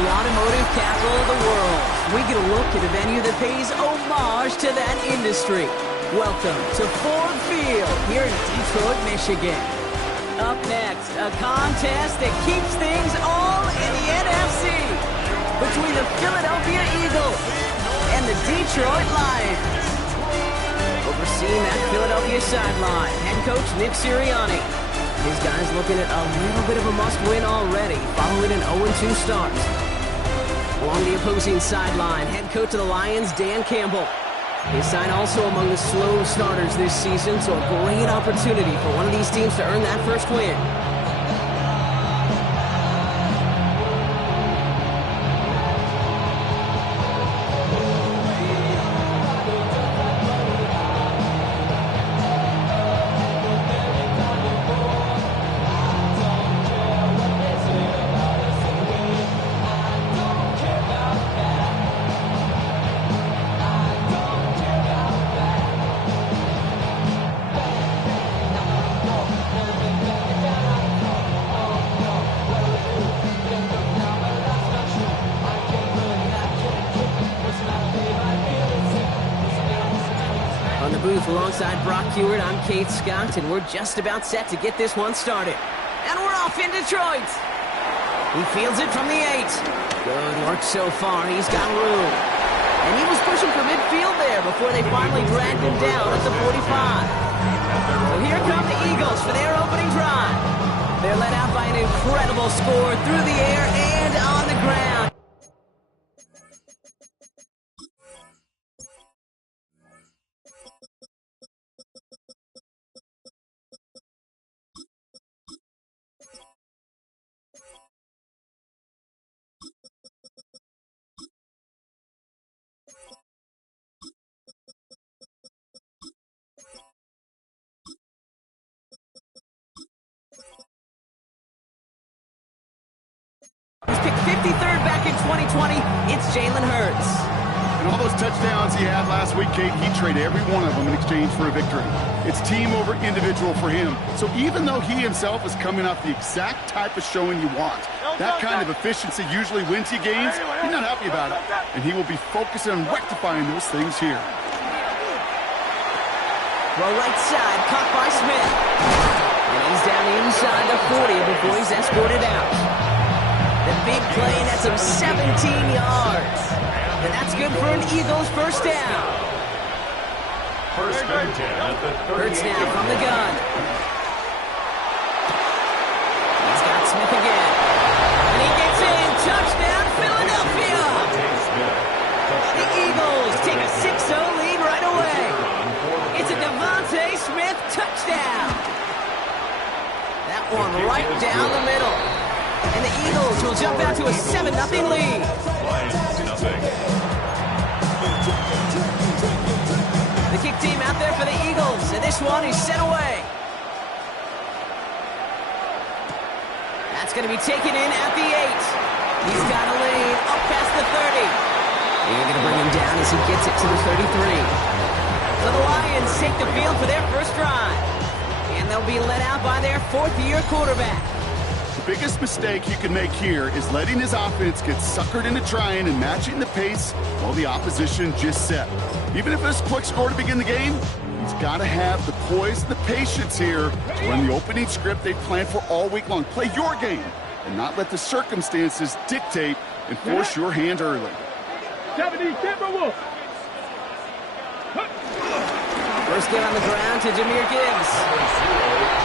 the automotive capital of the world, we get a look at a venue that pays homage to that industry. Welcome to Ford Field here in Detroit, Michigan. Up next, a contest that keeps things all in the NFC between the Philadelphia Eagles and the Detroit Lions. Overseeing that Philadelphia sideline, head coach Nick Sirianni. His guys looking at a little bit of a must-win already, following an 0-2 start. Along the opposing sideline, head coach of the Lions, Dan Campbell. His side also among the slow starters this season, so a great opportunity for one of these teams to earn that first win. Alongside Brock Hewitt, I'm Kate Scott, and we're just about set to get this one started. And we're off in Detroit. He fields it from the 8. Good work so far. He's got room. And he was pushing for midfield there before they finally dragged him down at the 45. So here come the Eagles for their opening drive. They're led out by an incredible score through the air and on the ground. He's picked 53rd back in 2020. It's Jalen Hurts. And all those touchdowns he had last week, Kate, he traded every one of them in exchange for a victory. It's team over individual for him. So even though he himself is coming off the exact type of showing you want, that kind of efficiency usually wins you games, he's not happy about it. And he will be focusing on rectifying those things here. Well, right side, caught by Smith. And he's down inside the 40 before he's escorted out. The big play, that's him 17 yards. And that's good for an Eagles first down. First and 10 at the 38. Hurts now from the gun. He's got Smith again. And he gets in. Touchdown, Philadelphia. The Eagles take a 6-0 lead right away. It's a Devontae Smith touchdown. That one right down the middle. And the Eagles will jump out to a 7-0 lead. The kick team out there for the Eagles, and this one is sent away. That's going to be taken in at the 8. He's got a lead up past the 30. They're going to bring him down as he gets it to the 33. So the Lions take the field for their first drive. And they'll be led out by their fourth-year quarterback. The biggest mistake you can make here is letting his offense get suckered into trying and matching the pace while the opposition just set. Even if it's a quick score to begin the game, he's got to have the poise and the patience here to run the opening script they planned for all week long. Play your game and not let the circumstances dictate and force your hand early. 70, Timberwolf. First get on the ground to Jahmyr Gibbs.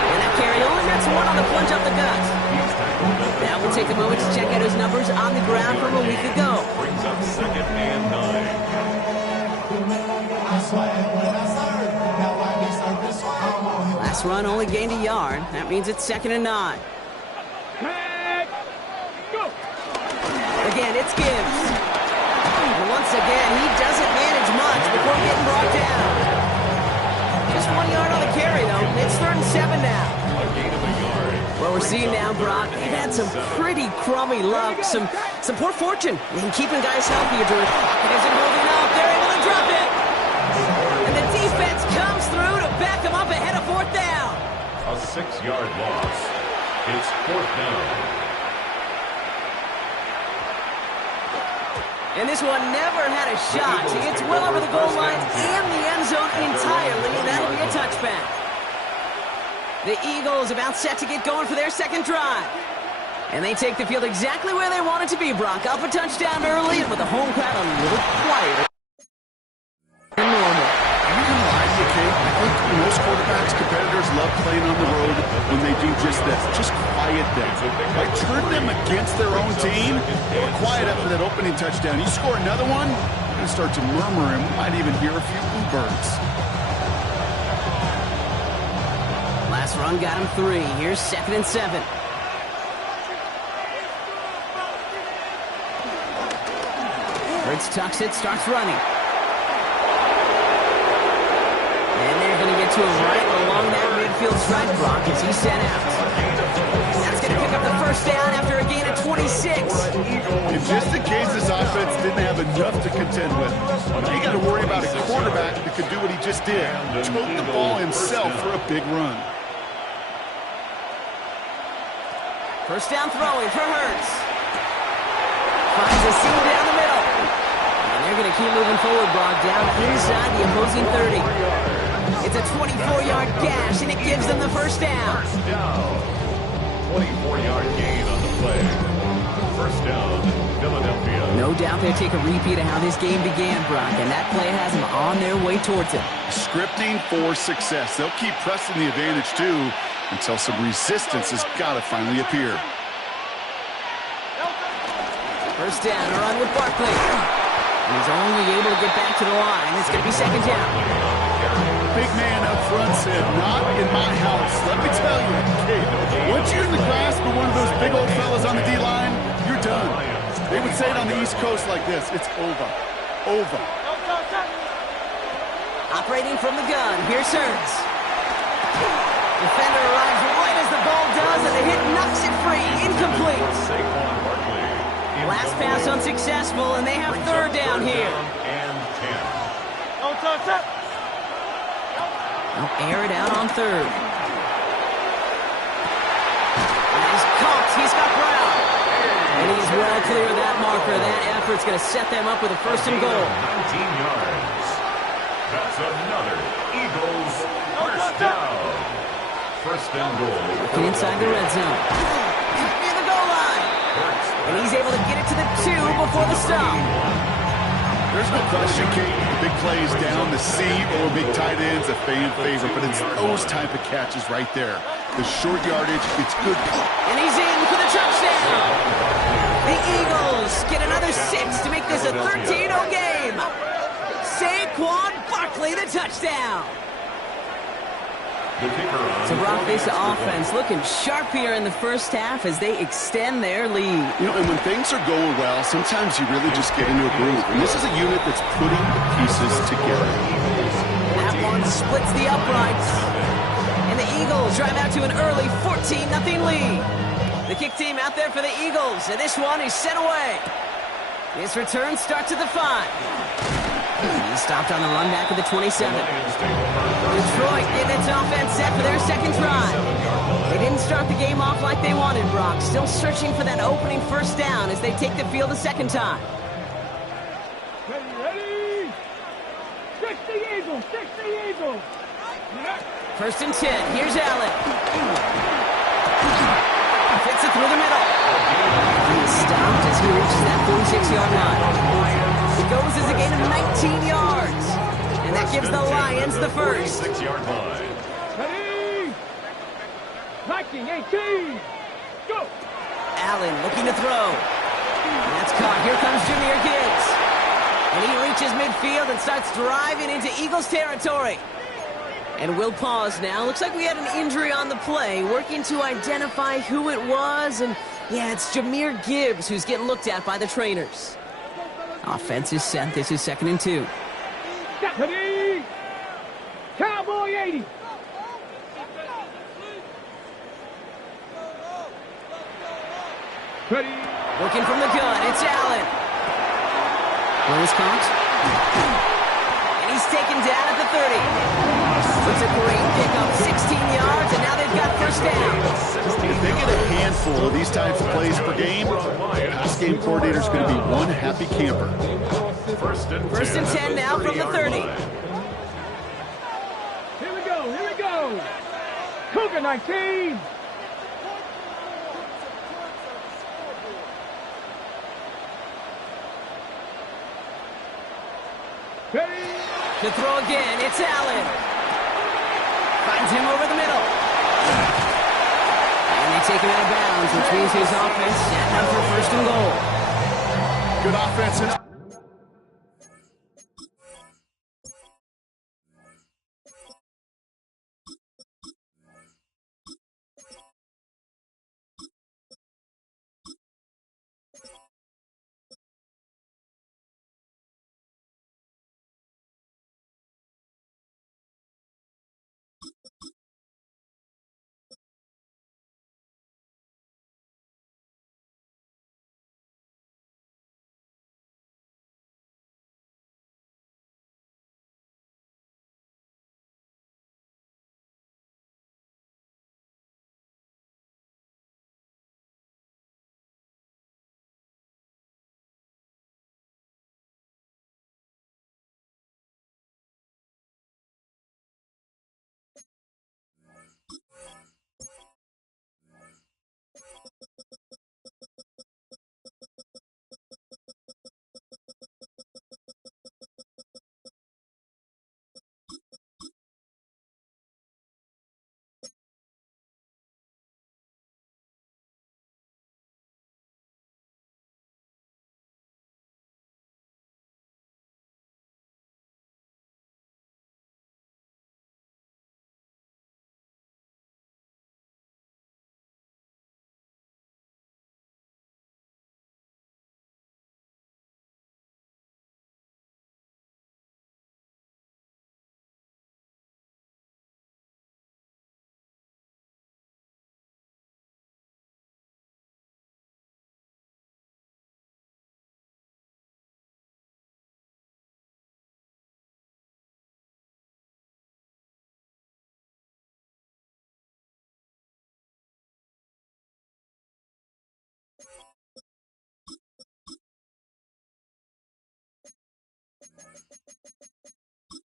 And that carry only gets one on the plunge up the gut. Now we'll take a moment to check out his numbers on the ground from a week ago. Brings up 2nd and 9. Last run only gained a yard. That means it's 2nd and 9. Again, it's Gibbs. And once again, he doesn't manage much before getting brought down. Just 1 yard on the carry, though. It's 3rd and 7 now. A gain of a yard. Well, we're seeing now, Brock, they've had some pretty crummy luck, some poor fortune in keeping guys healthier during. It isn't moving up. They're able to drop it. And the defense comes through to back them up ahead of 4th down. A 6-yard loss. It's 4th down. And this one never had a shot. It's well over the goal line and the end zone entirely, and that'll be a touchback. The Eagles about set to get going for their second drive. And they take the field exactly where they want it to be, Brock. Up a touchdown early, and with the home crowd a little quieter than normal. I'm not gonna lie to you, Kate. I think most quarterbacks, competitors love playing on the road when they do just this. Just quiet them. Like turn them against their own team or quiet after that opening touchdown. You score another one, you're gonna start to murmur and we might even hear a few bluebirds. Last run got him 3. Here's 2nd and 7. Hurts tucks it, starts running. And they're going to get to him right along that midfield strike block as he's sent out. That's going to pick up the first down after a gain of 26. And just in case this offense didn't have enough to contend with, you got to worry about a quarterback that could do what he just did. Tote the ball himself for a big run. First down throwing for Hurts. Finds a seam down the middle. And they're going to keep moving forward, Brock, down inside the opposing 30. It's a 24-yard gash, and it gives them the first down. 24-yard gain on the play. First down, Philadelphia. No doubt they'll take a repeat of how this game began, Brock, and that play has them on their way towards it. Scripting for success. They'll keep pressing the advantage, too, until some resistance has got to finally appear. First down, a run with Barkley. And he's only able to get back to the line. It's going to be second down. Big man up front said, not in my house. Let me tell you, kid, once you're in the grasp of one of those big old fellas on the D-line, you're done. They would say it on the East Coast like this, it's over. Over. Operating from the gun, here's Hurts. Defender arrives right as the ball does, and the hit knocks it free. Incomplete. Last pass unsuccessful, and they have third down here. They'll air it out on third. And he's caught. He's got Brown. And he's well clear of that marker. That effort's going to set them up with a first and goal. 19 yards. That's another Eagles first down. First down goal. Looking inside the red zone. Near the goal line. And he's able to get it to the 2 before the stop. There's no question, Kate. Big plays down the seam or big tight ends, a fan favorite, but it's those type of catches right there. The short yardage, it's good. And he's in for the touchdown. The Eagles get another 6 to make this a 13-0 game. Saquon Barkley, the touchdown. So Brock, this offense looking sharp here in the first half as they extend their lead. You know, and when things are going well, sometimes you really just get into a groove. And this is a unit that's putting the pieces together. That one splits the uprights. And the Eagles drive out to an early 14-0 lead. The kick team out there for the Eagles, and this one is sent away. His return starts at the 5. He stopped on the run back at the 27. Detroit getting its offense set for their second drive. They didn't start the game off like they wanted, Brock. Still searching for that opening first down as they take the field a second time. Ready? 60 Eagles, 60 Eagles. First and 10. Here's Allen. Fits it through the middle. And he's stopped as he reaches that 46-yard line. It goes as a gain of 19 yards. And that gives the Lions the first. 46-yard line. Ready? 19, 18. Go. Allen looking to throw. And that's caught. Here comes Jahmyr Gibbs. And he reaches midfield and starts driving into Eagles territory. And we'll pause now. Looks like we had an injury on the play. Working to identify who it was. And yeah, it's Jahmyr Gibbs who's getting looked at by the trainers. Offense is set. This is 2nd and 2. Ready? Cowboy 80. Ready? Looking from the gun. It's Allen. Ball is caught. And he's taken down at the 30. It's a great pickup. 16 yards, and now they've got first first down. If they get a handful of these types of plays per game, the pass game coordinator is going to be one happy camper. First and 10 now from the 30. Here we go, here we go. Cougar 19. Ready? To throw again, it's Allen. Finds him over the middle. And they take him out of bounds, which means his offense set up for first and goal. Good offensive.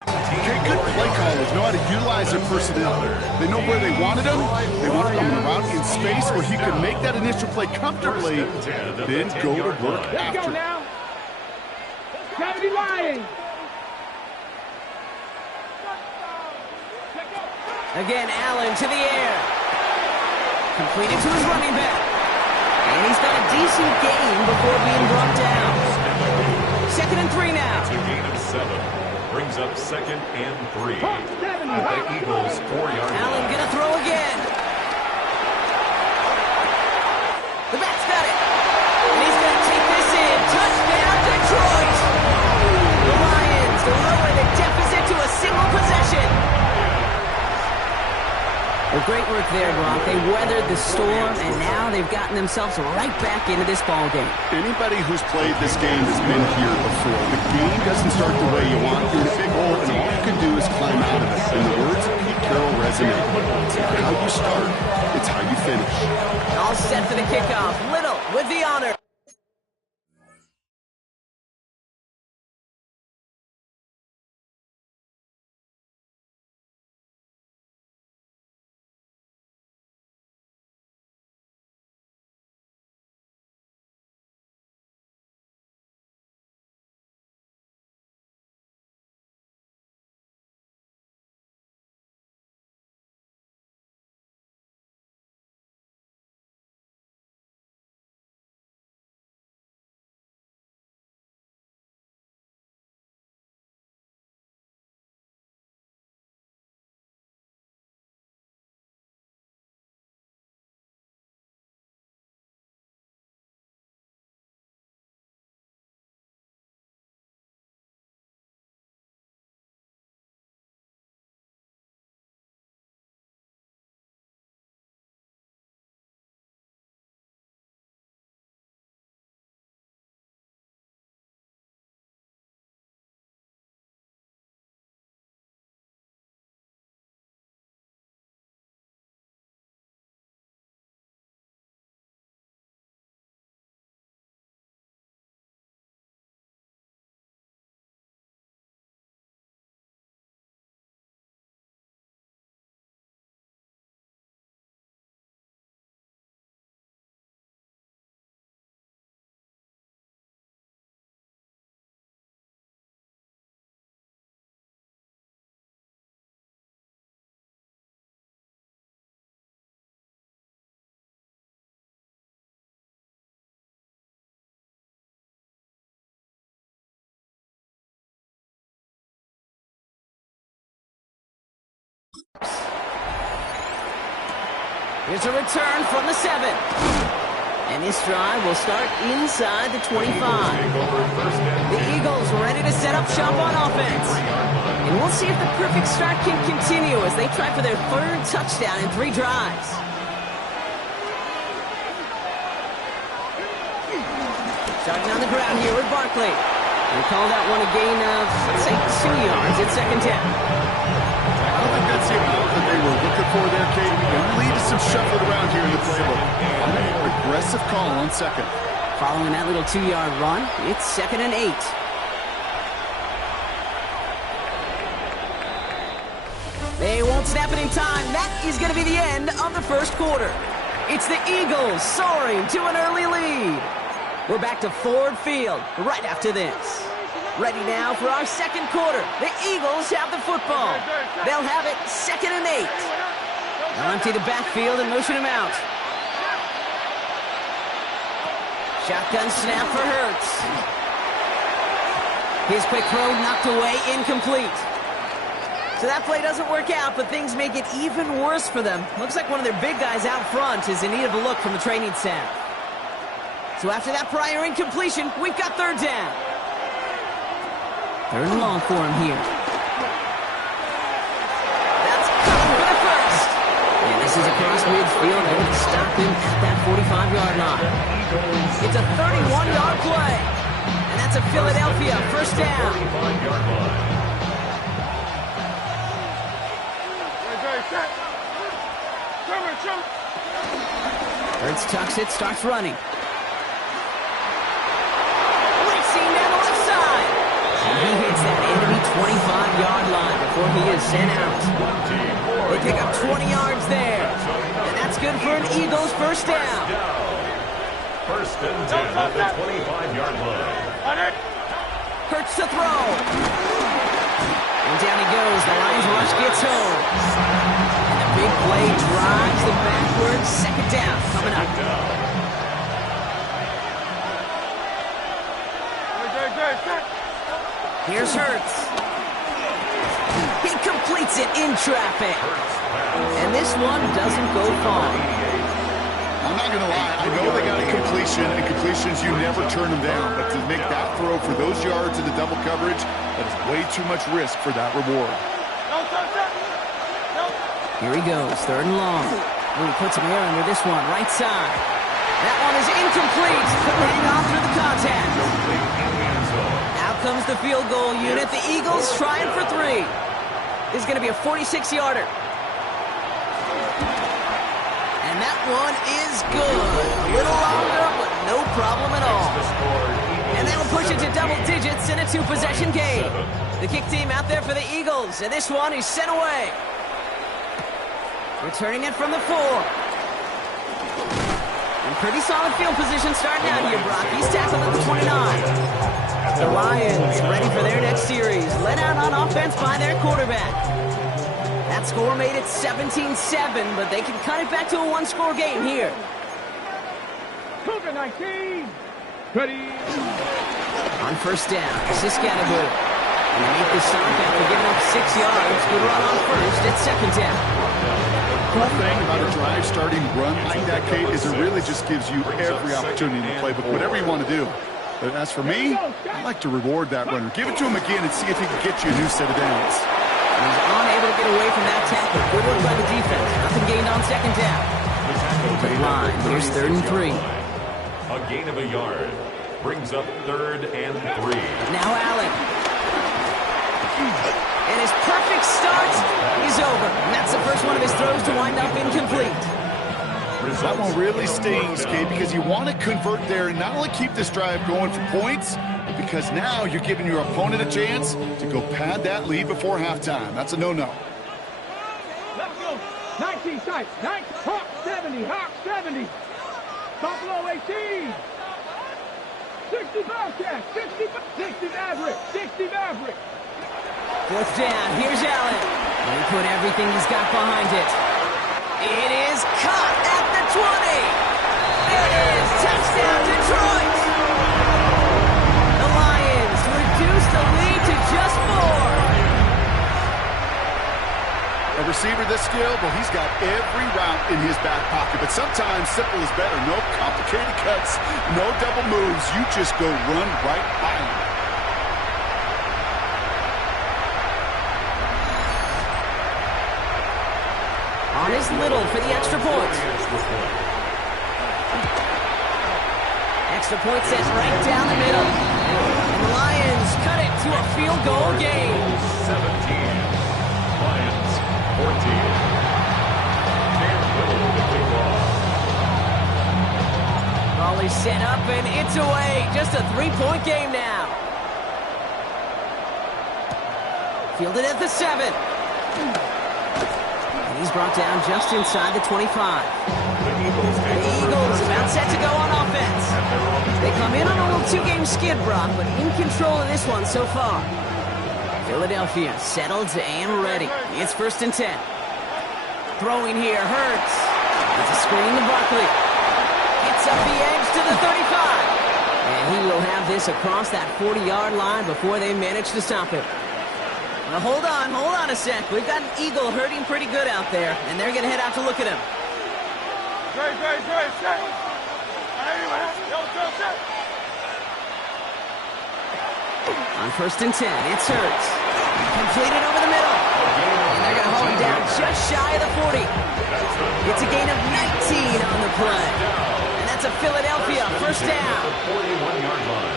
Okay, good play callers know how to utilize their personnel. They know where they wanted him. They wanted him around in space where he could make that initial play comfortably, then go to work Let's after. go now. Gravity Lions. Again, Allen to the air. Completed to his running back. And he's got a decent gain before being brought down. 2nd and 3 now. It's a gain of 7. Brings up 2nd and 3. Hawk 70. At the Eagles' 4-yard Allen line. gonna throw again. The back's got it. And he's gonna take this in. Touchdown, Detroit. The Lions lower the deficit to a single possession. Well, great work there, Gronk. They weathered the storm, and now they've gotten themselves right back into this ball game. Anybody who's played this game has been here before. The game doesn't start the way you want. You're in a big hole, and all you can do is climb out of it. And the words of Pete Carroll resonate. It's not how you start, it's how you finish. All set for the kickoff. Little with the honor. Here's a return from the 7. And this drive will start inside the 25. The Eagles ready to set up shop on offense. And we'll see if the perfect start can continue as they try for their 3rd touchdown in 3 drives. Starting on the ground here with Barkley. They call that one a gain of, let's say, 2 yards at 2nd down. I don't think that's the amount that they were looking for there, Katie. It lead to some shuffling around here in the playbook. Aggressive call on 2nd. Following that little 2-yard run, it's 2nd and 8. They won't snap it in time. That is going to be the end of the 1st quarter. It's the Eagles soaring to an early lead. We're back to Ford Field right after this. Ready now for our 2nd quarter. The Eagles have the football. They'll have it 2nd and 8. They'll empty the backfield and motion him out. Shotgun snap for Hurts. His quick throw knocked away, incomplete. So that play doesn't work out, but things make it even worse for them. Looks like one of their big guys out front is in need of a look from the training staff. So after that prior incompletion, we've got 3rd down. 3rd and long for him here. That's coming for the 1st. And this is across midfield. They would stop him at that 45-yard line. It's a 31-yard play. And that's a Philadelphia 1st down. Hurts tucks it, starts running. Racing down the left side. And he hits that enemy 25-yard line before he is sent out. They pick up 20 yards there. And that's good for an Eagles 1st down. 1st and 10 at the 25-yard line. Hurts to throw. And down he goes. The Lions rush gets home. And the big play drives them backwards. 2nd down coming up. Here's Hurts. He completes it in traffic. And this one doesn't go far. I'm not going to lie. I know they got a completion, and completions, you never turn them down. But to make that throw for those yards in the double coverage, that is way too much risk for that reward. Here he goes, 3rd and long. He puts him here under this one, right side. That one is incomplete. Couldn't hang on through the contact. Out comes the field goal unit. The Eagles trying for 3. This is going to be a 46-yarder. And that one is good. A little longer, but no problem at all. And that'll push it to double digits in a 2-possession game. The kick team out there for the Eagles, and this one is sent away. Returning it from the 4. And pretty solid field position starting out here, Brock. He's tackled at the 29. The Lions ready for their next series. Led out on offense by their quarterback. That score made it 17-7, but they can cut it back to a 1-score game here. Cougar 19. Ready. On 1st down, Siskanabu. And they make the stop after giving up 6 yards. Good run on 1st at 2nd down. The cool thing about a drive starting run like that, Kate, is it really just gives you every opportunity in the playbook, whatever you want to do. But as for me, I like to reward that runner. Give it to him again and see if he can get you a new set of downs. And he's unable to get away from that tackle. Good work by the defense. Nothing gained on 2nd down. The line, here's 3rd and 3. A gain of a yard brings up 3rd and 3. Now Allen. And his perfect start is over. And that's the first one of his throws to wind up incomplete. That one really stings, Kate, because you want to convert there and not only keep this drive going for points, but because now you're giving your opponent a chance to go pad that lead before halftime. That's a no-no. Let's go. 19 sight. Hawk 70. Hawk 70. Buffalo 18. 60 Bobcat. 60 Maverick. 60 Maverick. 4th down. Here's Allen. And he put everything he's got behind it. It is caught at the 20. There it is. Touchdown, Detroit. The Lions reduce the lead to just 4. A receiver this skilled, well, he's got every route in his back pocket, but sometimes simple is better. No complicated cuts, no double moves. You just go run right by him. On his Little for the extra point. Extra point sent right down the middle. And the Lions cut it to a field goal game. 17. Lions 14. Cam Little with the kickoff. Ball is set up and it's away. Just a 3-point game now. Fielded at the 7. He's brought down just inside the 25. The Eagles about set to go on offense. They come in on a little two-game skid, Brock, but in control of this one so far. Philadelphia settled and ready. It's 1st and 10. Throwing here, Hurts. It's a screen to Barkley. Gets up the edge to the 35. And he will have this across that 40-yard line before they manage to stop it. Now hold on a sec. We've got an Eagle hurting pretty good out there, and they're going to head out to look at him. On 1st and 10, it's Hurts. Completed over the middle. And they're going to hold him down just shy of the 40. It's a gain of 19 on the play. And that's a Philadelphia 1st down. 41-yard line.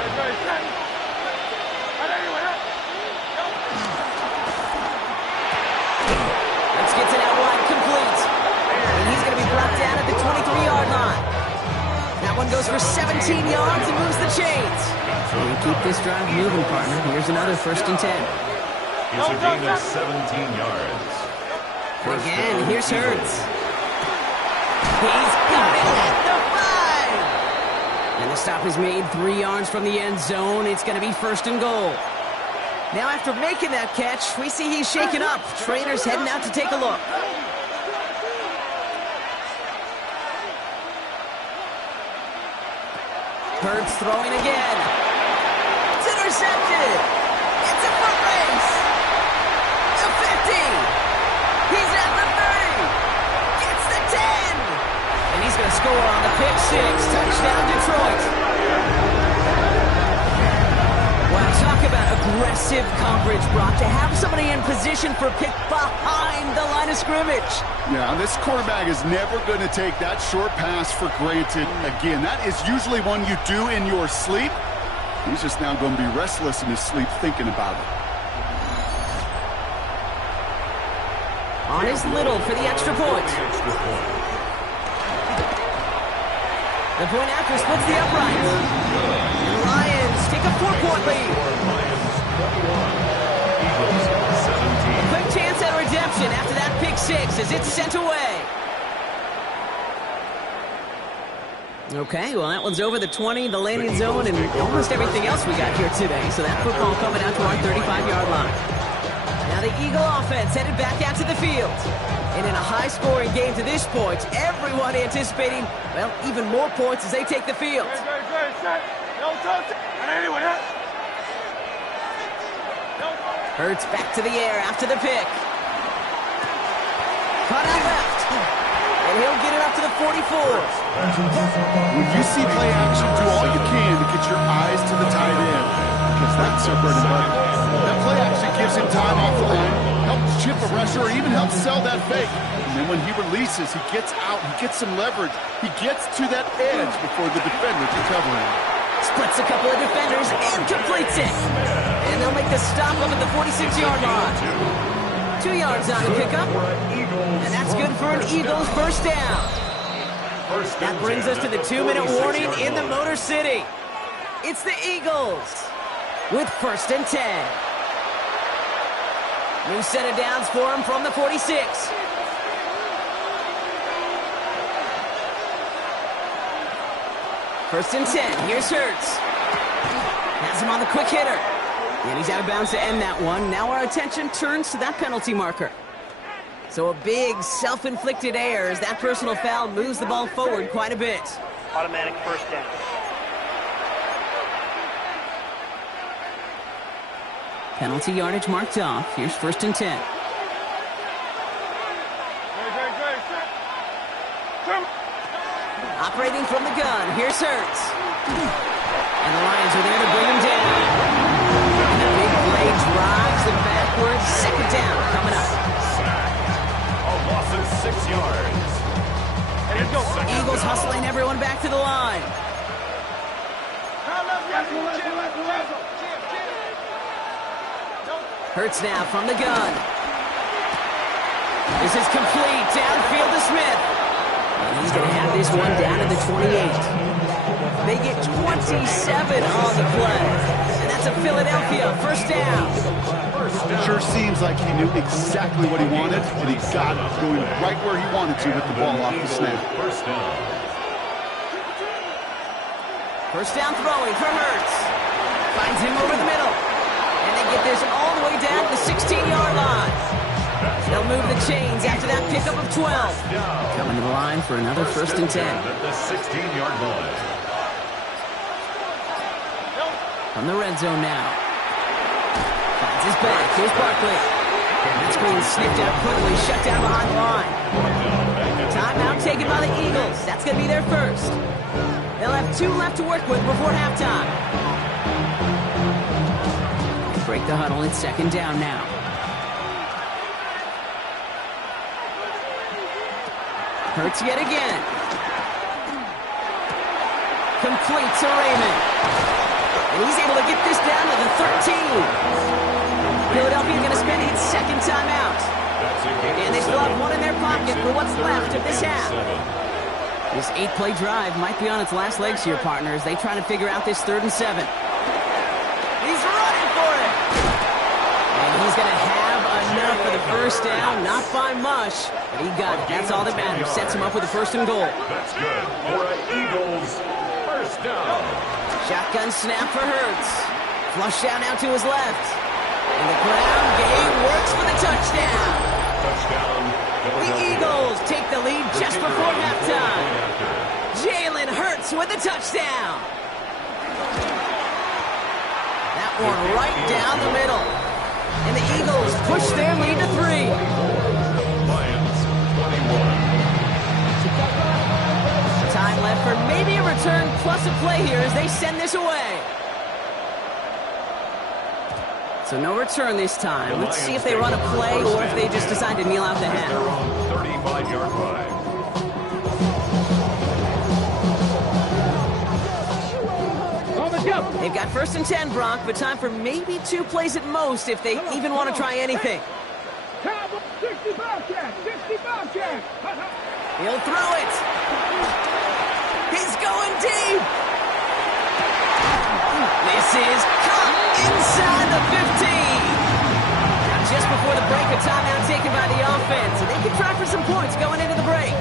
Gets it out wide, complete. And he's going to be brought down at the 23-yard line. That one goes for 17 yards and moves the chains. And keep this drive moving, partner. Here's another 1st and 10. It's a gain of 17 yards. Again, here's Hurts. He's got it at the 5. And the stop is made 3 yards from the end zone. It's going to be 1st and goal. Now, after making that catch, we see he's shaken up. Trainers heading out to take a look. Hurts throwing again. It's intercepted. It's a foot race. The 50. He's at the 30. Gets the 10. And he's going to score on the pick 6. Touchdown, Detroit. Talk about aggressive coverage, Brock, to have somebody in position for a pick behind the line of scrimmage. Yeah, this quarterback is never going to take that short pass for granted again. That is usually one you do in your sleep. He's just now going to be restless in his sleep thinking about it. On his Little for the extra point. The point after splits the uprights. And the Lions take a 4-point lead. A quick chance at redemption after that pick 6 as it's sent away. Okay, well, that one's over the 20, the landing zone, and almost everything else we got here today. So that football coming out to our 35-yard line. Now the Eagle offense headed back out to the field. And in a high-scoring game to this point, everyone anticipating, well, even more points as they take the field. Hurts back to the air after the pick. Cut out left. And he'll get it up to the 44. When you see play action, do all you can to get your eyes to the tight end, because that's their bread and butter. That play action gives him time off the line, helps chip a rusher, or even helps sell that fake. And then when he releases, he gets out, he gets some leverage. He gets to that edge before the defender can cover him. Splits a couple of defenders and completes it. And they'll make the stop up at the 46-yard line. 2 yards on the pickup. And that's good for an Eagles 1st down. That brings us to the 2-minute warning in the Motor City. It's the Eagles with 1st and 10. New set of downs for him from the 46. First and 10. Here's Hurts. Has him on the quick hitter. And he's out of bounds to end that one. Now our attention turns to that penalty marker. So a big self-inflicted error as that personal foul moves the ball forward quite a bit. Automatic 1st down. Penalty yardage marked off. Here's 1st and 10. Operating from the gun, here's Hurts. And the Lions are there to bring him down. And the big play drives them backwards. Second down coming up. A loss of 6 yards. Eagles hustling everyone back to the line. Hurts now from the gun. This is complete. Downfield to Smith. And he's going to have this one down at the 28. They get 27 on the play. And that's a Philadelphia first down. Sure seems like he knew exactly what he wanted, and he got it, going right where he wanted to with the ball off the snap. First down. First down throwing for Hurts. Finds him over the middle. And they get this all the way down to the 16-yard line. They'll move the chains after that pickup of 12. Coming to the line for another first and 10. At the 16-yard line. From the red zone now. Finds his back. Here's Barkley. That's being sniffed out quickly. Shut down behind the line. Timeout taken by the Eagles. That's going to be their first. They'll have 2 left to work with before halftime. Break the huddle. It's second down now. Hurts yet again. Complete to Raymond. And he's able to get this down to the 13. Philadelphia going to spend its second timeout. And they still have one in their pocket for what's left of this half. This 8-play drive might be on its last legs here, partners. They try to figure out this 3rd and 7. He's running for it. And he's going to have enough for the first down. Not by much, but he got it. That's all that matters. Sets him up with a 1st and goal. That's good for an Eagles first down. Shotgun snap for Hurts. Flush out now to his left. And the ground game works for the touchdown. Touchdown. The Eagles take the lead just before halftime. Jalen Hurts with the touchdown. That one right down the middle. And the Eagles push their lead to 3. Lions 21. Time left for maybe a return plus a play here as they send this away. So no return this time. Let's see if they run a play or if they just decide to kneel out the half. Their own 35-yard line. They've got 1st and 10, Brock, but time for maybe 2 plays at most if they even want to try anything. 65 check. He'll throw it. He's going deep. This is caught inside the 15. Now just before the break, a timeout taken by the offense, and they can try for some points going into the break.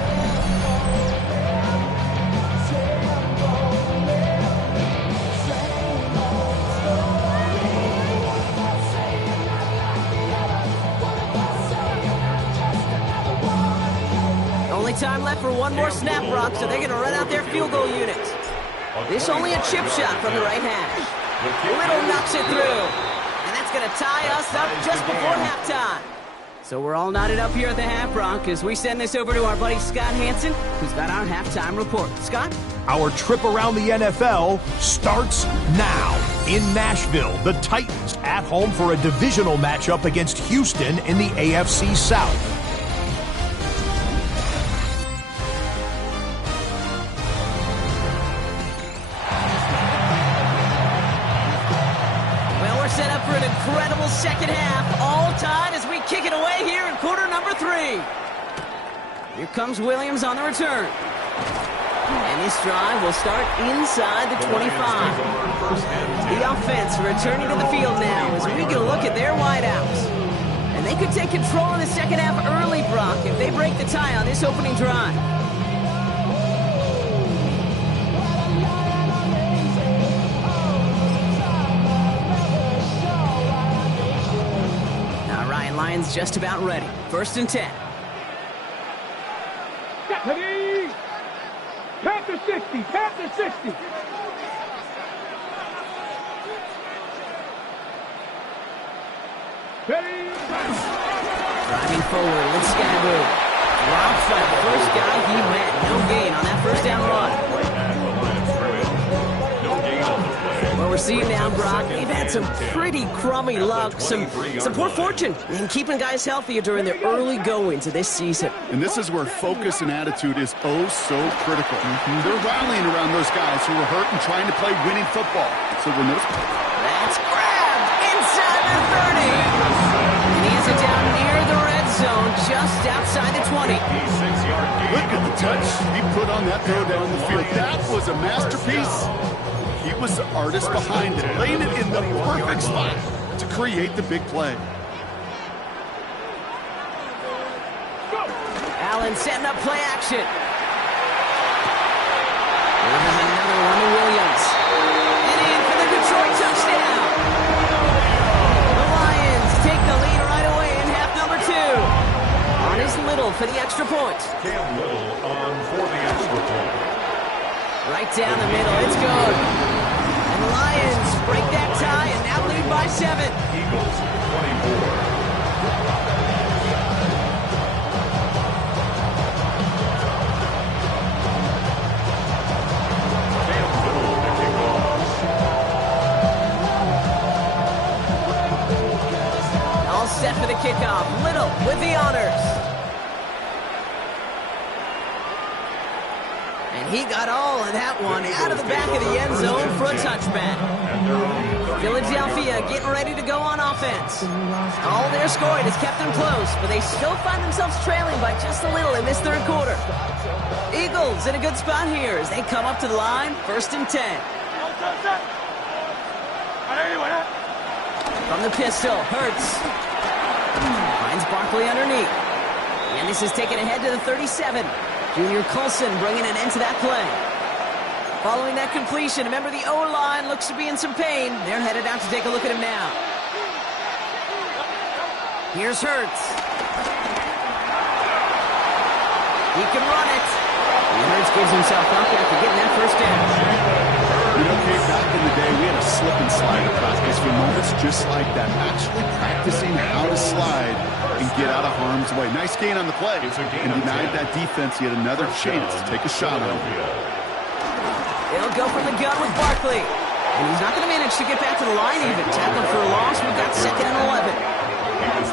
Only time left for one more snap, Brock, so they're going to run out their field goal unit. This only a chip shot from the right hash. Little knocks it through. And that's going to tie us up just before halftime. So we're all knotted up here at the half, Brock, as we send this over to our buddy Scott Hansen, who's got our halftime report. Scott? Our trip around the NFL starts now. In Nashville, the Titans at home for a divisional matchup against Houston in the AFC South. Incredible second half, all tied as we kick it away here in quarter number 3. Here comes Williams on the return. And this drive will start inside the 25. The offense returning to the field now as we get a look at their wideouts. And they could take control of the second half early, Brock, if they break the tie on this opening drive. Lions just about ready. 1st and 10. Ready? Panther 60. Panther 60. Ready? Driving forward with Scaboo. Drops that first guy he met. No gain on that first down run. At the line of scrimmage. No gain on the play. What we're seeing now, Brock, they've had some pretty crummy luck, some poor fortune in keeping guys healthier during their early goings of this season. And this is where focus and attitude is oh so critical. They're rallying around those guys who are hurt and trying to play winning football. So when those... That's grabbed inside the 30. And he has it down near the red zone, just outside the 20. 56-yard gain. Look at the touch he put on that throw down the field. That was a masterpiece. He was the artist behind it, laying it in the perfect spot to create the big play. Allen setting up play action. There's another one to Williams. And in for the Detroit touchdown. The Lions take the lead right away in half number 2. On is Little for the extra point. Cam Little on for the extra point. Right down the middle, it's good. And the Lions break that tie and now lead by 7. Eagles 24. Set for the kickoff. Little with the honors. And he got all of that one out of the back of the end zone for a touchback. Philadelphia getting ready to go on offense. All their scoring has kept them close, but they still find themselves trailing by just a little in this third quarter. Eagles in a good spot here as they come up to the line, 1st and 10. From the pistol, Hurts. Finds Barkley underneath. And this is taken ahead to the 37. Junior Coulson bringing an end to that play. Following that completion, remember the O-line looks to be in some pain. They're headed out to take a look at him now. Here's Hurts. He can run it. And Hurts gives himself up after getting that first down. You know, Kate, back in the day, we had a slip and slide at practice for moments just like that. Actually practicing how to slide and get out of harm's way. Nice gain on the play. And denied that defense yet another chance to take a shot on him. They'll go from the gun with Barkley. And he's not going to manage to get back to the line even. Tackled for a loss. We've got 2nd and 11.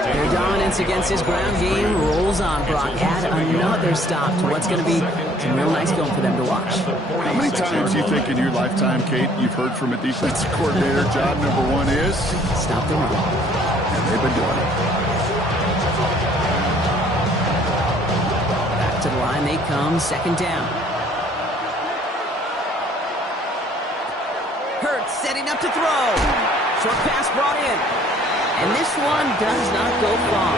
Their dominance against his ground game rolls on, Brock. Add another stop to what's going to be some real nice film for them to watch. How many times do you think in your lifetime, Kate, you've heard from a defensive coordinator, job number 1 is? Stop the run. And they've been doing it. Back to the line they come, 2nd down. Hurts setting up to throw. Short pass brought in. And this one does not go far.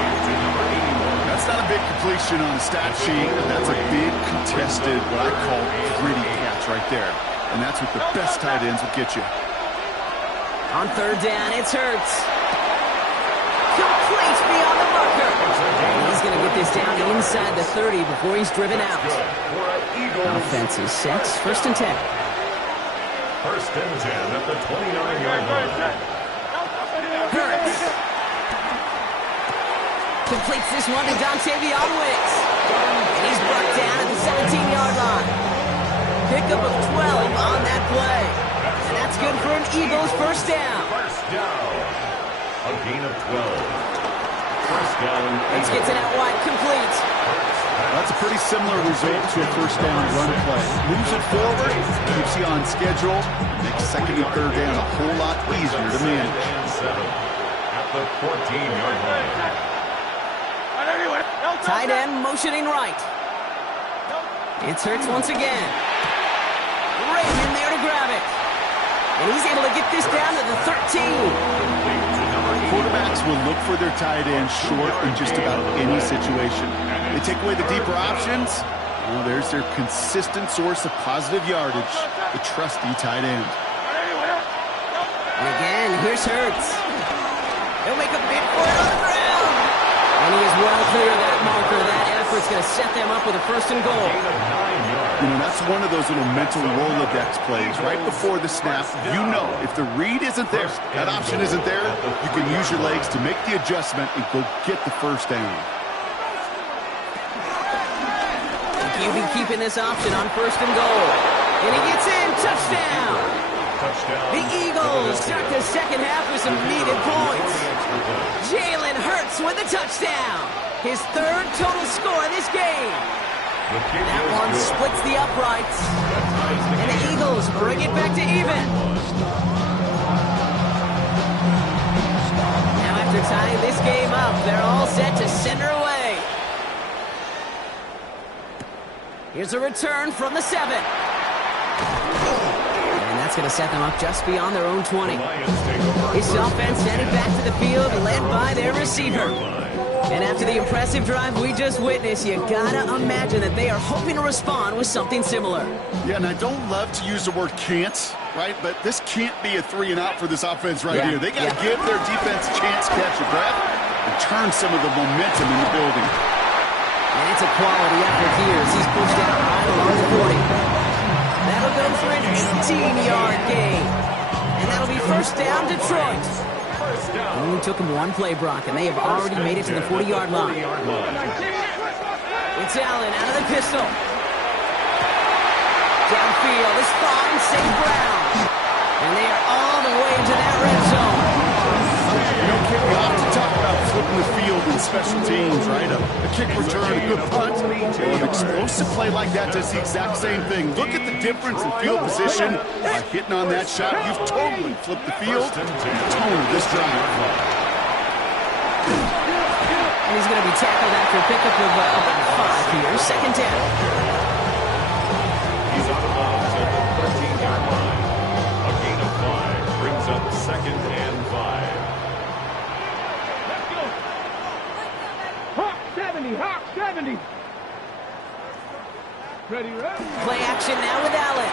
That's not a big completion on the stat sheet. That's a big contested, what I call gritty catch right there. And that's what the best tight ends will get you. On 3rd down, it's Hurts. Complete beyond the marker. And he's going to get this down inside the 30 before he's driven out. Offense is set. 1st and 10. 1st and 10 at the 29-yard line. Hurts. Completes this one to Dontavion Wicks. And he's brought down at the 17-yard line. Pickup of 12 on that play. And that's good for an Eagles 1st down. 1st down. A gain of 12. 1st down. Let's get to that wide complete. That's a pretty similar result to a 1st down run play. Moves it forward, keeps you on schedule, makes 2nd and 3rd down a whole lot easier to manage. At the 14-yard line. Tight end motioning right. It's Hurts once again. Raven there to grab it. And he's able to get this down to the 13. Quarterbacks will look for their tight end short in just about any situation. They take away the deeper options. Well, there's their consistent source of positive yardage, the trusty tight end. And again, here's Hurts. He'll make a big for it on the ground. And he is well clear of that marker. That effort's going to set them up with a 1st and goal. You know, that's one of those little mental Rolodex plays. Right before the snap, you know if the read isn't there, that option isn't there, you can use your legs to make the adjustment and go get the 1st down. You'll be keeping this option on 1st and goal. And he gets in. Touchdown. The Eagles start the second half with some needed points. Jalen Hurts with a touchdown. His 3rd total score in this game. That one splits the uprights. And the Eagles bring it back to even. Now after tying this game up, they're all set to send her away. Here's a return from the 7. And that's going to set them up just beyond their own 20. This offense sent it back to the field, led by their receiver. And after the impressive drive we just witnessed, you gotta imagine that they are hoping to respond with something similar. Yeah, and I don't love to use the word can't, right? But this can't be a 3 and out for this offense right here. They got to give their defense a chance to catch a breath and turn some of the momentum in the building. And it's a quality effort here as he's pushed out right along the 40. That'll go for an 18-yard gain. And that'll be 1st down, Detroit. It only took him 1 play, Brock, and they have already made it to the 40-yard line. It's Allen out of the pistol. Downfield is fine, safe ground. And they are all the way into that red zone. You know, Kip, we often talk about flipping the field in special teams, right? A kick return, a good punt. Well, an explosive play like that does the exact same thing. Look at the difference in field position. By hitting on that shot, you've totally flipped the field and the tone of this drive. And he's going to be tackled after a pickup of about 5 here. 2nd down. He's out of bounds at the 13-yard line. A gain of 5 brings up 2nd and 5. Hawk 70, Hawk 70. Ready, ready. Play action now with Allen.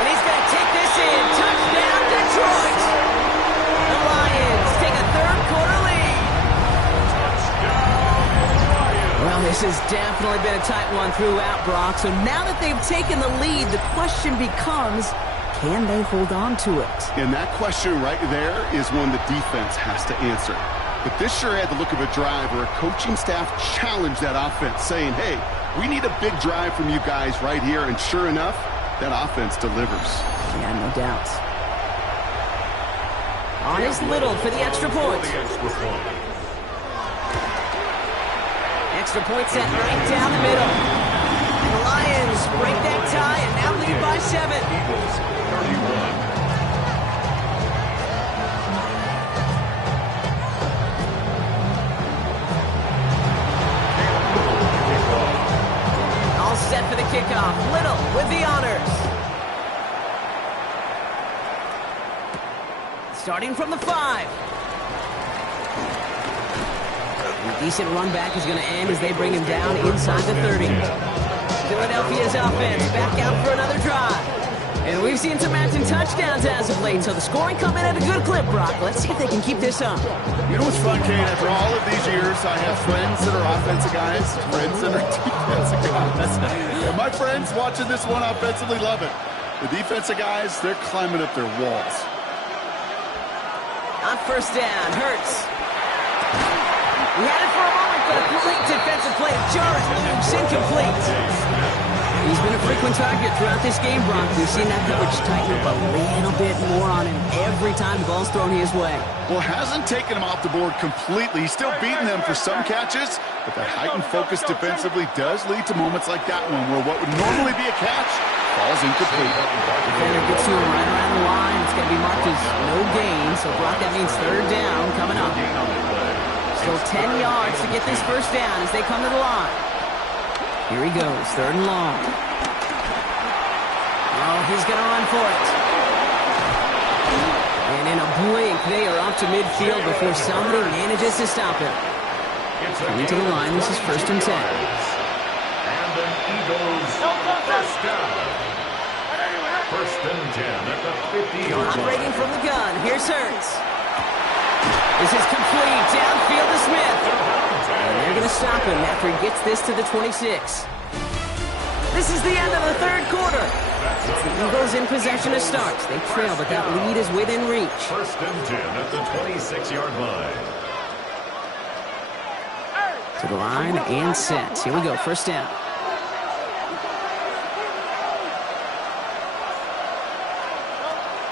And he's going to take this in. Touchdown, Detroit. The Lions take a 3rd quarter lead. Well, this has definitely been a tight one throughout, Brock. So now that they've taken the lead, the question becomes, can they hold on to it? And that question right there is one the defense has to answer. But this sure had the look of a drive where a coaching staff challenged that offense, saying, hey, we need a big drive from you guys right here. And sure enough, that offense delivers. Yeah, no doubt. On is Little for the extra point. Extra point set right down the middle. And the Lions break that tie and now lead by 7. Eagles 31. Set for the kickoff. Little with the honors. Starting from the 5. A decent run back is going to end as they bring him down inside the 30. Philadelphia's offense back out for another drive. And we've seen some matching touchdowns as of late, so the scoring coming at a good clip, Brock. Let's see if they can keep this up. You know what's fun, Kane? After all of these years, I have friends that are offensive guys, friends that are defensive guys. And my friends watching this one offensively love it. The defensive guys, they're climbing up their walls. On 1st down, Hurts. We had it for a moment, but a great defensive play. Jarrett moves incomplete. He's been a frequent target throughout this game, Brock. We've seen that coverage tighten up a little bit more on him every time the ball's thrown his way. Well, hasn't taken him off the board completely. He's still beating them for some catches, but that heightened focus defensively does lead to moments like that one where what would normally be a catch falls incomplete. Defender gets to him right around the line. It's going to be marked as no gain, so Brock, that means 3rd down coming up. Still 10 yards to get this 1st down as they come to the line. Here he goes, 3rd and long. Oh, he's going to run for it. And in a blink, they are up to midfield before somebody manages to stop him. Coming to the line, this is 1st and 10. And the Eagles 1st down. 1st and 10 at the 50-yard line. Operating from the gun, here's Hurts. This is complete, downfield to Smith. And they're going to stop him after he gets this to the 26. This is the end of the 3rd quarter. It's the Eagles in possession to start. They trail, but that lead is within reach. 1st and 10 at the 26-yard line. To the line and set. Here we go, first down.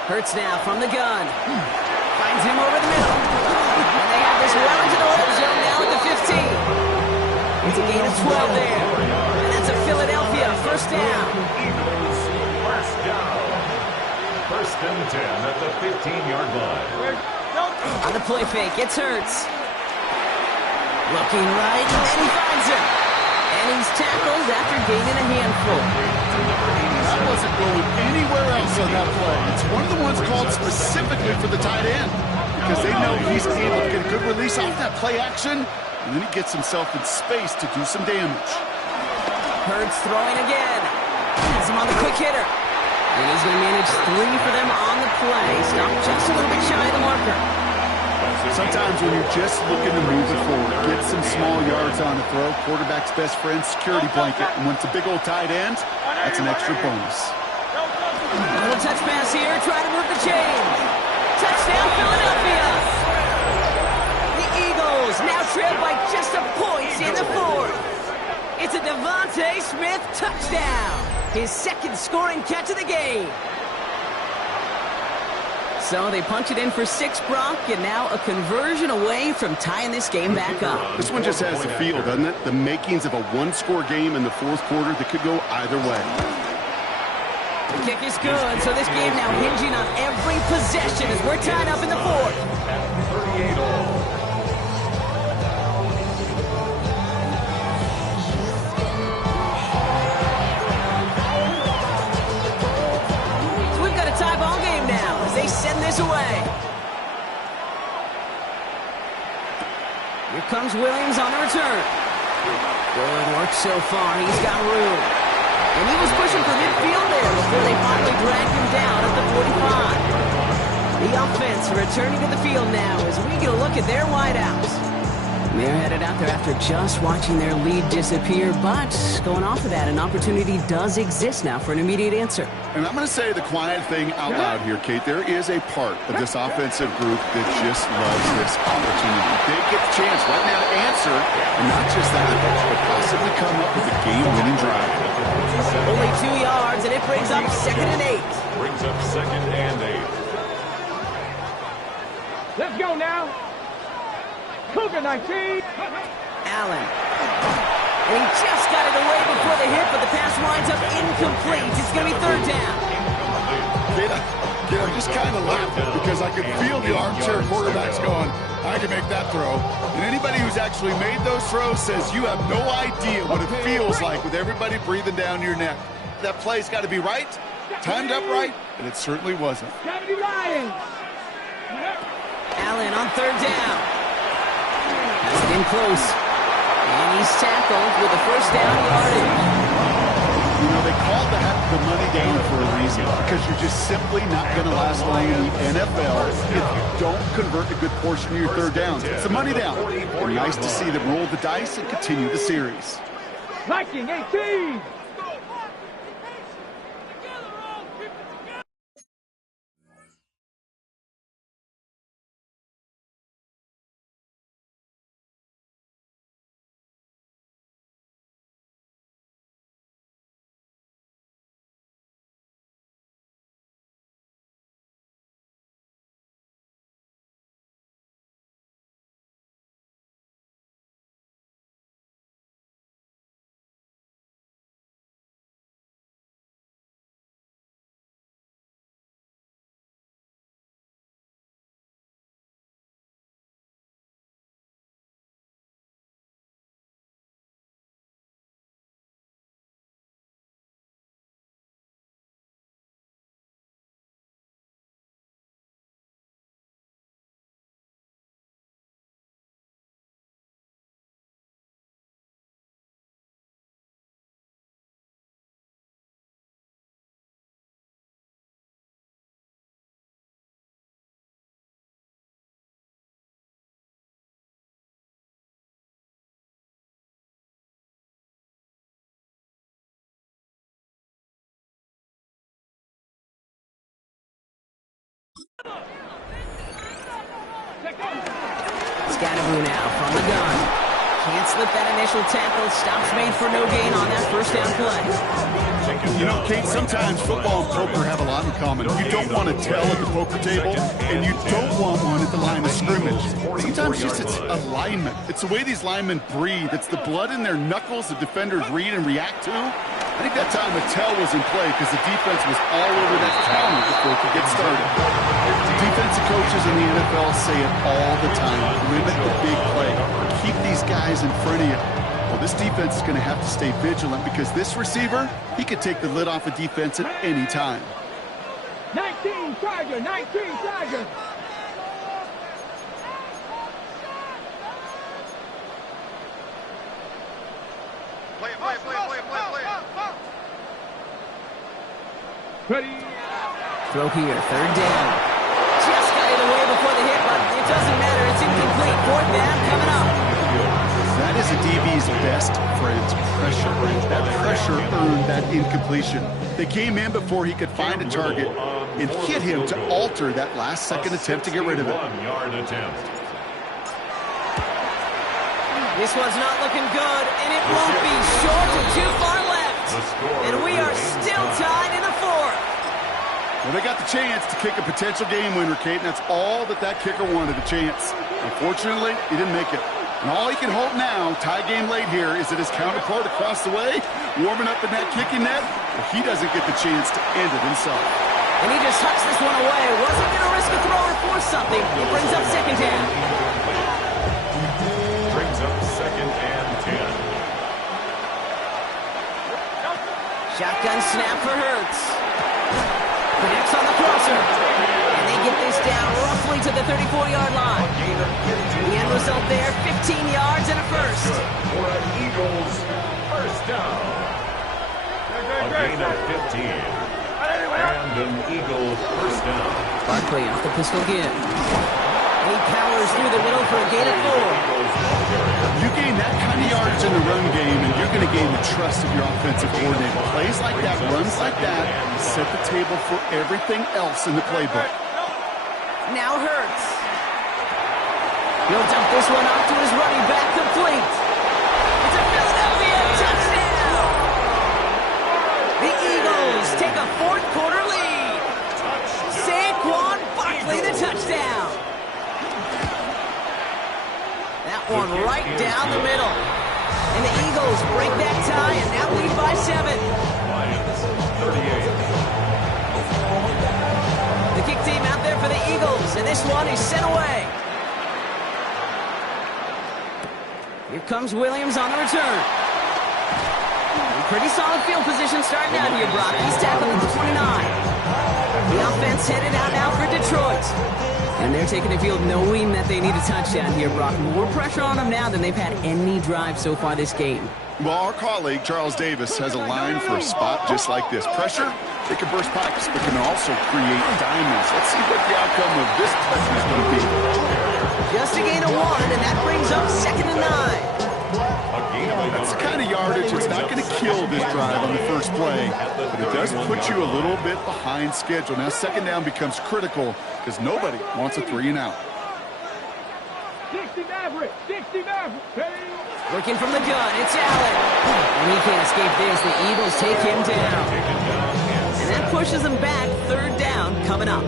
Hurts now from the gun. Finds him over the middle. And they have this well into the red zone now at the 15. It's a gain of 12 there. And that's a Philadelphia first down. Eagles first down. First and 10 at the 15-yard line. On the play fake, it's Hurts. Looking right, and he finds him. And he's tackled after gaining a handful. That wasn't going anywhere else on that play. It's one of the ones called specifically for the tight end because they know he's able to get a good release off that play action, and then he gets himself in space to do some damage. Hurts throwing again. Has him on the quick hitter. And he's going to manage 3 for them on the play. Stopped just a little bit shy of the marker. Sometimes when you're just looking to move it forward, get some small yards on the throw, quarterback's best friend, security blanket. And when it's a big old tight end, that's an extra bonus. A little touch pass here, trying to move the chains. Touchdown, Philadelphia! The Eagles now trail by just a point in the 4th. It's a Devontae Smith touchdown. His second scoring catch of the game. So they punch it in for 6, Brock, and now a conversion away from tying this game back up. This one just has the feel, doesn't it? The makings of a one-score game in the 4th quarter that could go either way. The kick is good, so this game now hinging on every possession as we're tied up in the 4th. 38 all. Tie ball game now as they send this away. Here comes Williams on the return. Good work so far. He's got room. And he was pushing for midfield there before they finally dragged him down at the 45. The offense returning to the field now as we get a look at their wideouts. They're headed out there after just watching their lead disappear, but going off of that, an opportunity does exist now for an immediate answer. And I'm going to say the quiet thing out loud here, Kate. There is a part of this offensive group that just loves this opportunity. They get the chance right now to answer, and not just that, but possibly come up with a game-winning drive. Only 2 yards, and it brings up 2nd and 8. Brings up 2nd and 8. Let's go now. Cougar 19. Allen. And he just got it away before the hit, but the pass winds up incomplete. It's going to be 3rd down. I'm just kind of laughing because I could feel the armchair quarterbacks going, I can make that throw. And anybody who's actually made those throws says you have no idea what it feels like with everybody breathing down your neck. That play's got to be right, timed up right, and it certainly wasn't. Got to be Lions. Allen on 3rd down. Has it in close. And he's tackled with the first down yardage. You know, they called the money down for a reason because you're just simply not going to last long in the NFL if you don't convert a good portion of your 3rd downs. It's the money down. And nice to see them roll the dice and continue the series. Viking 18. Scatterboo now from the gun. Can't slip that initial tackle. Stops made for no gain on that first down play. You know, Kate, sometimes football and poker have a lot in common. You don't want to tell at the poker table, and you don't want one at the line of scrimmage. Sometimes just it's alignment. It's the way these linemen breathe. It's the blood in their knuckles the defenders read and react to. I think that time a tell was in play because the defense was all over that counter before it could get started. Defensive coaches in the NFL say it all the time. Limit the big play. Keep these guys in front of you. Well, this defense is going to have to stay vigilant because this receiver, he could take the lid off a defense at any time. 19 Tiger, 19 Tiger. Play. Ready. Throw here, third down. Just got it away before the hit, but it doesn't matter. It's incomplete. Fourth down coming up. That is a DB's best friend, pressure. That pressure earned that incompletion. They came in before he could find a target and hit him to alter that last second attempt to get rid of it. 1-yard attempt. This one's not looking good, and it won't be. Short and too far left. And we are still tied in the fourth. Well, they got the chance to kick a potential game winner, Kate, and that's all that kicker wanted, a chance. Unfortunately, he didn't make it. And all he can hope now, tie game late here, is that his counterpart across the way, warming up in that kicking net, well, he doesn't get the chance to end it himself. And he just hucks this one away. Wasn't going to risk a throw or force something. It brings up second down. Brings up 2nd and 10. Shotgun snap for Hurts. Connects on the crosser. And they get this down roughly to the 34-yard line. The end result there, 15 yards and a first. For an Eagles first down. A gain of 15. And an Eagles first down. Barkley off the pistol again. He powers through the middle for a gain of 4. You gain that kind of yardage in the run game, and you're going to gain the trust of your offensive coordinator. Plays like that, runs like that, set the table for everything else in the playbook. Now Hurts. He'll dump this one off to his running back, complete. It's a Philadelphia touchdown! The Eagles take a fourth-quarter lead. Saquon Barkley, the touchdown. That one right down the middle. And the Eagles break that tie and now lead by 7. Lions 38. The kick team out there for the Eagles, and this one is sent away. Here comes Williams on the return. Pretty solid field position starting out here, Brock. He's tackled at the 29. The offense headed out now for Detroit. And they're taking the field knowing that they need a touchdown here, Brock. More pressure on them now than they've had any drive so far this game. Well, our colleague, Charles Davis, has a line for a spot just like this. Pressure, they can burst pipes, but can also create diamonds. Let's see what the outcome of this play is going to be. Just a gain of 1, and that brings up 2nd and 9. That's the kind of yardage that's not going to kill this drive on the first play, but it does put you a little bit behind schedule. Now, second down becomes critical because nobody wants a 3-and-out. 60 Maverick. Looking from the gun, it's Allen. And he can't escape this. The Eagles take him down. And that pushes them back. 3rd down coming up.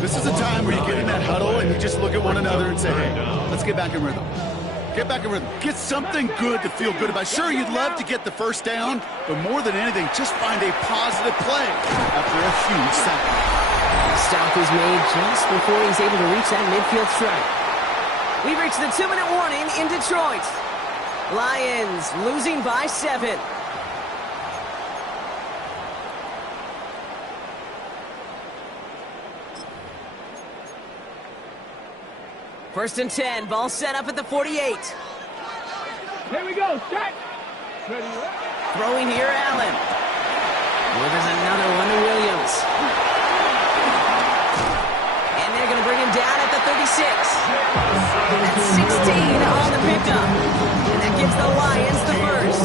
This is a time where you get in that huddle and you just look at one another and say, hey, let's get back in rhythm. Get back in rhythm. Get something good to feel good about. Sure, you'd love to get the first down, but more than anything, just find a positive play after a huge sack. The stop is made just before he's able to reach that midfield strike. We've reached the 2-minute warning in Detroit. Lions losing by 7. First and 10, ball set up at the 48. Here we go, set. Ready. Throwing here, Allen. Well, there's another one to Williams. And they're going to bring him down at the 36. That's 16 on the pickup. And that gives the Lions the first.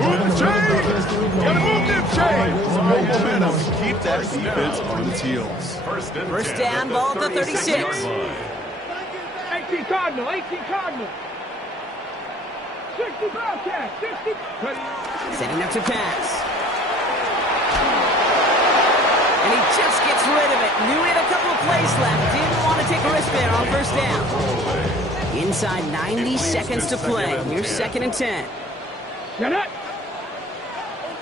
Move the chains! Gotta move them chains! Momentum. Keep that defense on its heels. First down, ball at the 36. 18 Cardinal. 60 Bobcat, 60. Setting up to pass. And he just gets rid of it. Knew he had a couple of plays left. Didn't want to take a risk there on first down. Inside 90 seconds to play. Here's 2nd and 10. Get it.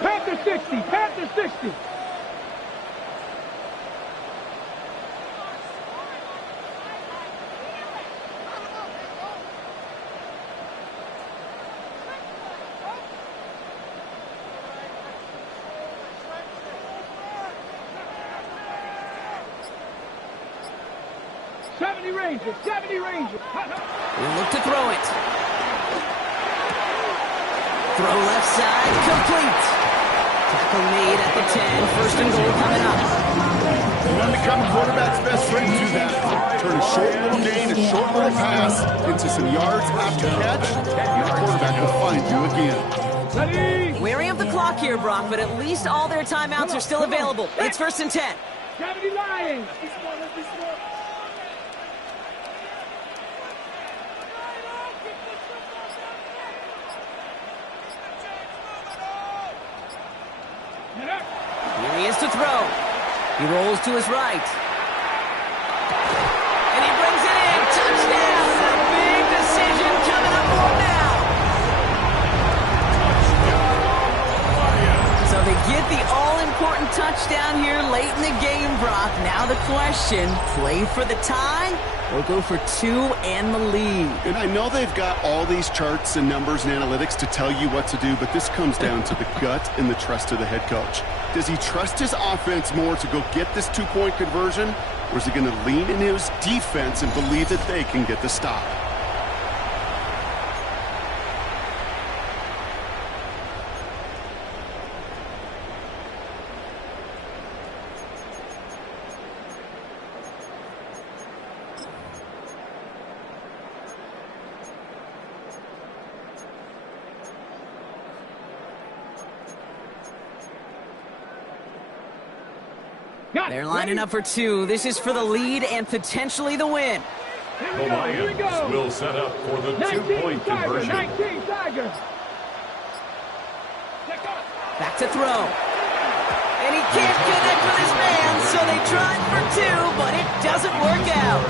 Panther 60, Panther 60. Rangers, 70 Rangers. We'll look to throw it. Throw left side, complete. Tackle made at the 10. 1st and goal coming up. You want to become a quarterback's best friend, do that. Turn a short little gain, a short little pass into some yards after catch, and the quarterback will find you again. Ready? Wary of the clock here, Brock, but at least all their timeouts are still available. It's 1st and 10. 70 Lions. Here he is to throw. He rolls to his right. And he brings it in. Touchdown! A big decision coming up for him now. So they get the all-important touchdown here late in the game, Brock. Now the question, play for the tie or go for 2 and the lead? And I know they've got all these charts and numbers and analytics to tell you what to do, but this comes down to the gut and the trust of the head coach. Does he trust his offense more to go get this 2-point conversion, or is he going to lean in his defense and believe that they can get the stop? They're lining up for 2. This is for the lead and potentially the win. The Lions will set up for the 2-point conversion. 19 Tigers. Back to throw. And he can't connect with his man, so they tried for 2, but it doesn't work out.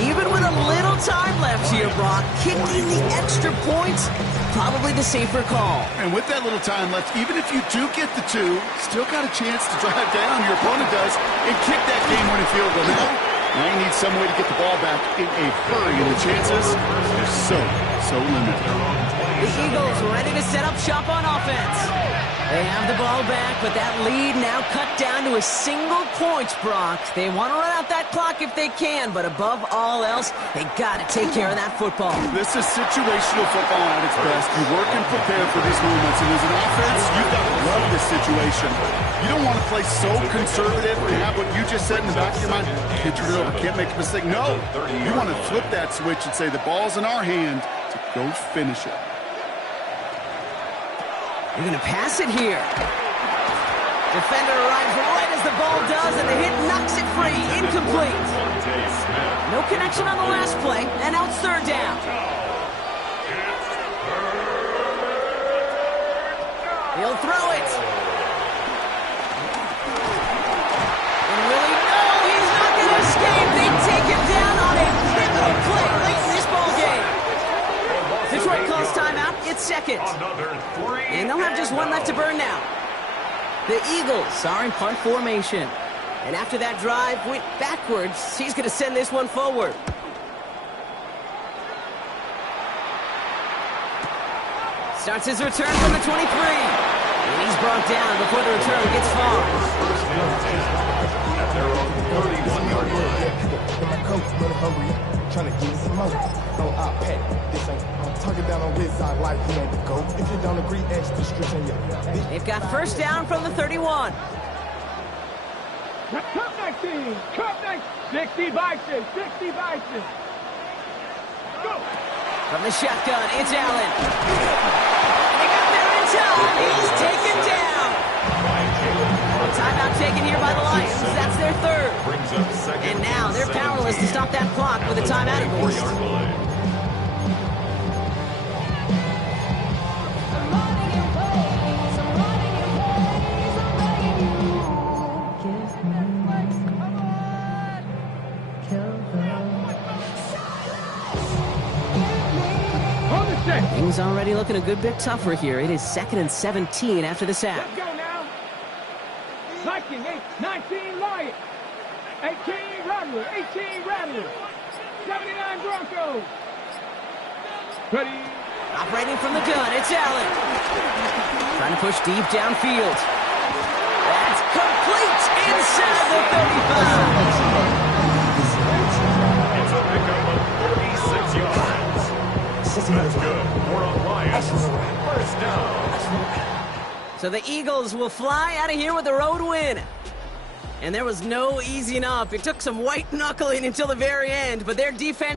Even with a little time left here, Brock, kicking the extra points, probably the safer call. And with that little time left, even if you do get the 2, still got a chance to drive down, your opponent does, and kick that game-winning field goal. Now you need some way to get the ball back in a hurry, and the chances are so limited. The Eagles ready to set up shop on offense. They have the ball back, but that lead now cut down to a single point, Brock. They want to run out that clock if they can, but above all else, they got to take care of that football. This is situational football at its best. You work and prepare for these moments, and as an offense, you've got to love this situation. You don't want to play so conservative and have what you just said in the back of your mind, can't turn it over, can't make a mistake. No, you want to flip that switch and say the ball's in our hand to go finish it. They're going to pass it here. Defender arrives right as the ball does, and the hit knocks it free. Incomplete. No connection on the last play, and now it's 3rd down. He'll throw it. And really, no, he's not going to escape. They take him down on a pivotal play late in this ball game. Detroit calls timeout. It's 2nd. And they'll have just 1 left to burn now. The Eagles are in punt formation. And after that drive went backwards, he's going to send this one forward. Starts his return from the 23. And he's brought down before the return gets far. At their own 31-yard line. Trying to give us some more. No, I pack. This ain't talking down on his side like he ain't the go. If you don't agree, ask the streets and yeah. They've got 1st down from the 31. Cup 19. Cup 19. 60 Bison. 60 Bison. Go. From the shotgun, it's Allen. They got there in time. He's taken down. A timeout taken here by the Lions. That's their 3rd. Brings up 2nd. And now they're powerless to stop that clock with a timeout at least. Things already looking a good bit tougher here. It is 2nd and 17 after the sack. Let's go now. 19 Lions. 18 Rattler. 18 Rattler. 79 Broncos. Ready. Operating from the gun, it's Allen. Trying to push deep downfield. That's complete inside the 35. It's a pickup of 46 yards. That's good for a Lions first down. So the Eagles will fly out of here with the road win. And there was no easing up. It took some white knuckling until the very end, but their defense